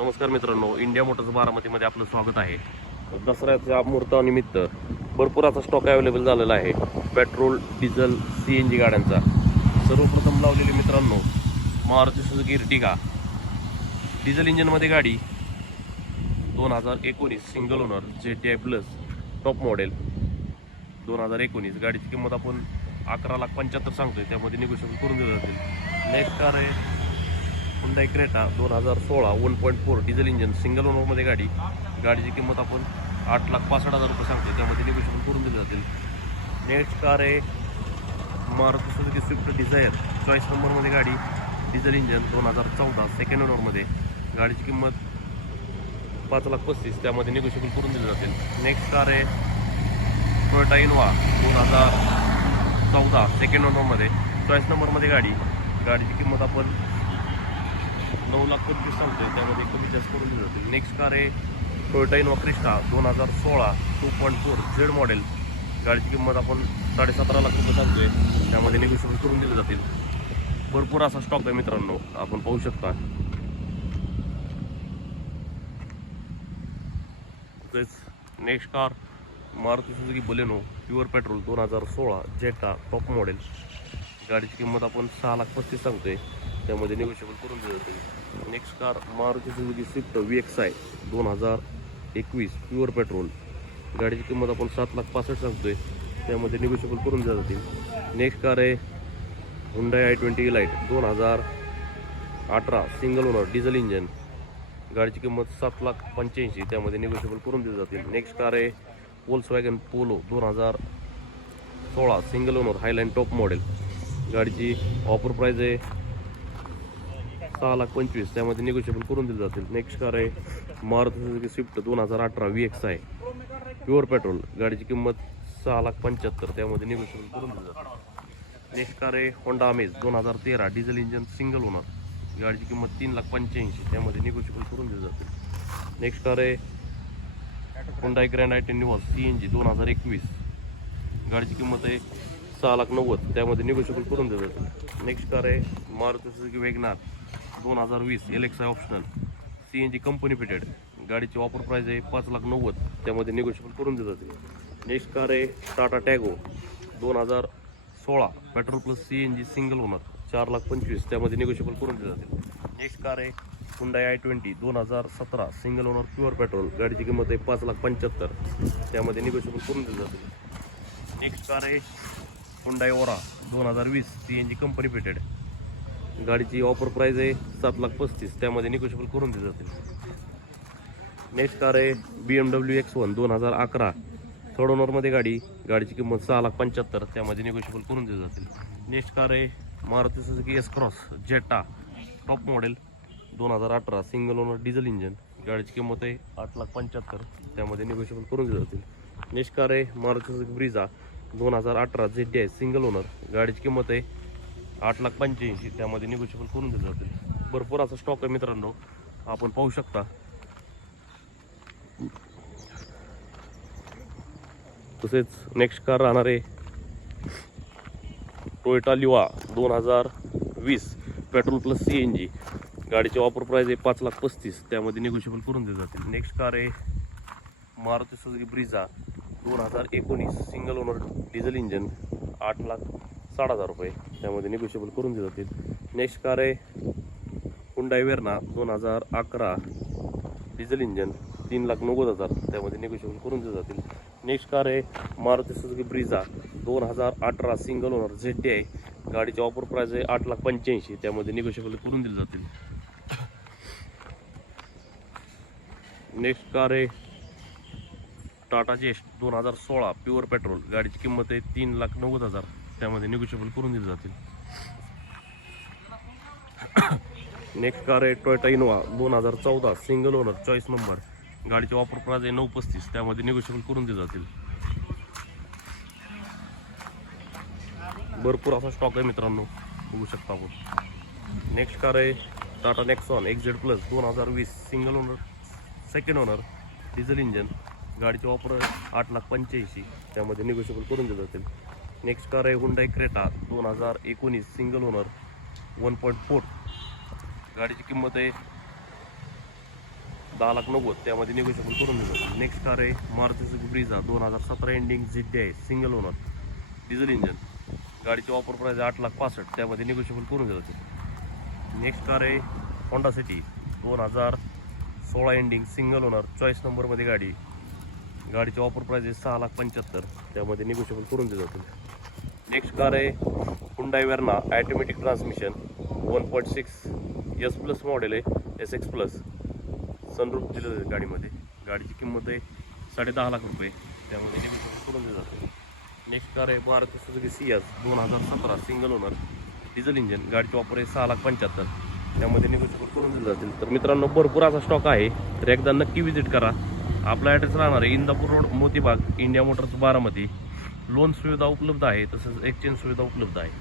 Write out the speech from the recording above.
नमस्कार मित्रांनो India Motors बारामतीमध्ये आपलं स्वागत आहे. दसऱ्याच्या मुहूर्तानिमित्त भरपूर असा स्टॉक अवेलेबल झालेला आहे. Petrol diesel C N G गाड्यांचा. सर्वप्रथम लावलेले मित्रांनो मारुती सुझुकी इर्टिगा डिझेल इंजिनमध्ये गाडी दोन हजार एकोणीस single owner J T I plus top model दोन हजार एकोणीस गाडीची किंमत आपण अकरा लाख पंच्याहत्तर सांगतोय त्यामध्ये निगोशिएशन करून दिलं जातील. नेक्स्ट कार आहे हुंडा क्रेटा दोन हजार सोळा one point four diesel engine single ओनरमध्ये गाडी. गाडीची किंमत आपण आठ लाख पासष्ट हजार रुपये सांगतो त्यामध्ये निगोशिएशन करून दिले जातील. नेक्स्ट कार आहे Maruti Suzuki Swift Dzire choice नंबरमध्ये गाडी डिझेल इंजन दोन हजार चौदा सेकंड ओनरमध्ये गाडीची किंमत पाच लाख पस्तीस. त्यामध्ये निगोशिएबल करून दिले जातील. नेक्स्ट कार आहे टोयोटा इनोवा दोन हजार चौदा सेकंड ओनरमध्ये चॉईस नंबरमध्ये गाडी. गाडीची किंमत आपण नऊ लाख पंचवीस आहे त्यामध्ये कमी जास्त करून दिले जातील. नेक्स्ट कार आहे टोयोटा इनोवा क्रिस्टा दोन हजार सोळा two point four Z model गाडीची किंमत आपण साडेसतरा लाख रुपये सांगतोय. त्यामध्ये निगोशिएबल करून दिले जातील. भरपूर असा स्टॉक आहे मित्रांनो. आपण पाहू शकता. तसेच next car Maruti Suzuki Baleno pure petrol दोन हजार सोळा जेटा टॉप मॉडेल गाडीची किंमत आपण सहा लाख पस्तीस सांगतोय. त्यामध्ये निगोशिएबल करून दिलं जाते next car Maruti Suzuki Swift V X I दोन हजार एकवीस प्युअर पेट्रोल गाडीची किंमत आपण सात लाख पासष्ट सांगतोय. त्यामध्ये निगोशिएबल करून दिलं जातील नेक्स्ट कार आहे हुंडाई आय ट्वेंटी लाइट दोन हजार अठरा सिंगल ओनर डिझेल इंजन गाडीची किंमत सात लाख पंच्याऐंशी त्यामध्ये निगोशिएबल करून दिली जातील. नेक्स्ट कार आहे पोल्स वॅगन पोलो दोन हजार सोळा single owner highline top model गाडीची ऑफर प्राईज आहे सहा लाख पंचवीस त्यामध्ये निगोशिएबल करून दिले जातील. नेक्स्ट कार आहे मारुती सुझुकी स्विफ्ट दोन हजार अठरा व्ही एक्स आहे. प्युअर पेट्रोल गाडीची किंमत सहा लाख पंच्याहत्तर त्यामध्ये निगोशिएबल करून दिले जातील. नेक्स्ट कार आहे होंडा अमेज दोन हजार तेरा डिझेल इंजन सिंगल ओनर गाडीची किंमत तीन लाख पंच्याऐंशी त्यामध्ये निगोशिएबल करून दिले जाते नेक्स्ट कार आहे Hyundai Grand I ten Nios C N G दोन हजार एकवीस गाडीची किंमत आहे सहा लाख नव्वद त्यामध्ये निगोशिएबल करून दिले जातील. नेक्स्ट कार आहे मारुती सुझुकी वेगनार दोन हजार वीस Alexa optional C N G company fitted गाडीची ऑफर प्राईस आहे पाच लाख नव्वद. त्यामध्ये निगोशिएबल करून देतात जाते नेक्स्ट कार आहे टाटा टॅगो दोन हजार सोळा. Petrol plus C N G single owner चार लाख पंचवीस. त्यामध्ये निगोशिएबल करून देतात जाते नेक्स्ट कार आहे हुंडाई आय ट्वेंटी दोन हजार सतरा. सिंगल ओनर प्युअर पेट्रोल गाडीची किंमत आहे पाच लाख पंच्याहत्तर. त्यामध्ये निगोशिएबल करून दिली जाते नेक्स्ट कार आहे हुंडाई ओरा दोन हजार वीस. C N G company fitted गाडीची ऑफर प्राईज आहे सात लाख पस्तीस. त्यामध्ये निगोशिएबल करून दिली जाते. नेक्स्ट कार आहे B M W X one दोन हजार अकरा. थर्ड ओनरमध्ये गाडी. गाडीची किंमत सहा लाख पंच्याहत्तर. त्यामध्ये निगोशिएबल करून दिली जातील नेक्स्ट कार आहे Maruti Suzuki S Cross Zeta top model दोन हजार अठरा. सिंगल ओनर डिझेल इंजन गाडीची किंमत आहे आठ लाख पंच्याहत्तर. त्यामध्ये निगोशिएबल करून दिली जातील नेक्स्ट कार आहे मारुती सुझुकी ब्रिझा दोन हजार अठरा. जे डी आहे सिंगल ओनर गाडीची किंमत आहे आठ लाख पंच्याऐंशी त्यामध्ये निगोशिएबल करून दिले जातील. भरपूर असा स्टॉक आहे मित्रांनो. आपण पाहू शकता. तसेच नेक्स्ट कार राहणार आहे टोयोटा लिवा दोन हजार वीस. Petrol plus C N G गाडीची ऑफर प्राईस आहे पाच लाख पस्तीस. त्यामध्ये निगोशिएबल करून दिले जातील. नेक्स्ट कार आहे मारुती सुझुकी ब्रिझा दोन हजार एकोणीस. सिंगल ओनर डिझेल इंजन आठ लाख साठ हजार रुपये. त्यामध्ये निगोशिएबल करून दिले जातील. नेक्स्ट कार आहे हुंडाई वेर्ना दोन हजार अकरा. डिझेल इंजन तीन लाख नव्वद हजार. त्यामध्ये निगोशिएबल करून दिले जातील. नेक्स्ट कार आहे मारुती सुजुकी ब्रिझा दोन हजार अठरा सिंगल ओनर झेड डी आहे गाडीची ऑफर प्राईस आहे आठ लाख पंच्याऐंशी. त्यामध्ये निगोशिएबल करून दिले जातील. नेक्स्ट कार आहे टाटा जेस्ट दोन हजार सोळा. प्युअर पेट्रोल गाडीची किंमत आहे तीन लाख नव्वद हजार. त्यामध्ये निगोशिएबल करून दिले जातील. नेक्स्ट कार आहे टोयोटा इनोवा दोन हजार चौदा सिंगल ओनर चॉईस नंबर गाडीचे वापर प्राज आहे नऊ पस्तीस त्यामध्ये निगोशिएबल करून दिले जातील. भरपूर असा स्टॉक आहे मित्रांनो बघू शकता आपण. नेक्स्ट कार आहे टाटा नेक्सॉन एक्झेड प्लस दोन हजार वीस single owner second owner diesel engine गाडीची वापर आठ लाख पंच्याऐंशी त्यामध्ये निगोशिएबल करून दिले जातील. नेक्स्ट कार आहे हुंडाई क्रेटा दोन हजार एकोणीस single owner one point four गाडीची किंमत आहे दहा लाख नव्वद. त्यामध्ये निगोशिएबल करून देतो नेक्स्ट कार आहे मारुती सुझुकी ब्रिझा दोन हजार सतरा एंडिंग जिद्दी आहे सिंगल ओनर डिझेल इंजन गाडीची ऑफर प्राईज आहे आठ लाख पासष्ट. त्यामध्ये निगोशिएबल करून देतो नेक्स्ट कार आहे होंडा सिटी दोन हजार सोळा एंडिंग सिंगल ओनर चॉईस नंबरमध्ये गाडी. गाडीची ऑफर प्राईज आहे सहा लाख पंच्याहत्तर. त्यामध्ये निगोशिएबल करून दिलं जातं नेक्स्ट कार आहे Hyundai Verna automatic transmission one point six S plus model आहे एस एक्स प्लस सनरूफ दिलं जातं गाडीमध्ये. गाडीची किंमत आहे साडे दहा लाख रुपये. त्यामध्ये सोडून करून दिलं जाते? नेक्स्ट कार आहे मारुती सुझुकी सी एस दोन हजार सतरा सिंगल ओनर डिझेल इंजन गाडीची वापर आहे सहा लाख पंच्याहत्तर. त्यामध्ये निगोशिएबल करून दिलं जातील? तर मित्रांनो भरपूर असा स्टॉक आहे. तर एकदा नक्की विजिट करा. आपला ॲड्रेस राहणार आहे Indapur road Motibag India motors Baramati. Loan सुविधा उपलब्ध आहे तसंच एक्सचेंज सुविधा उपलब्ध आहे.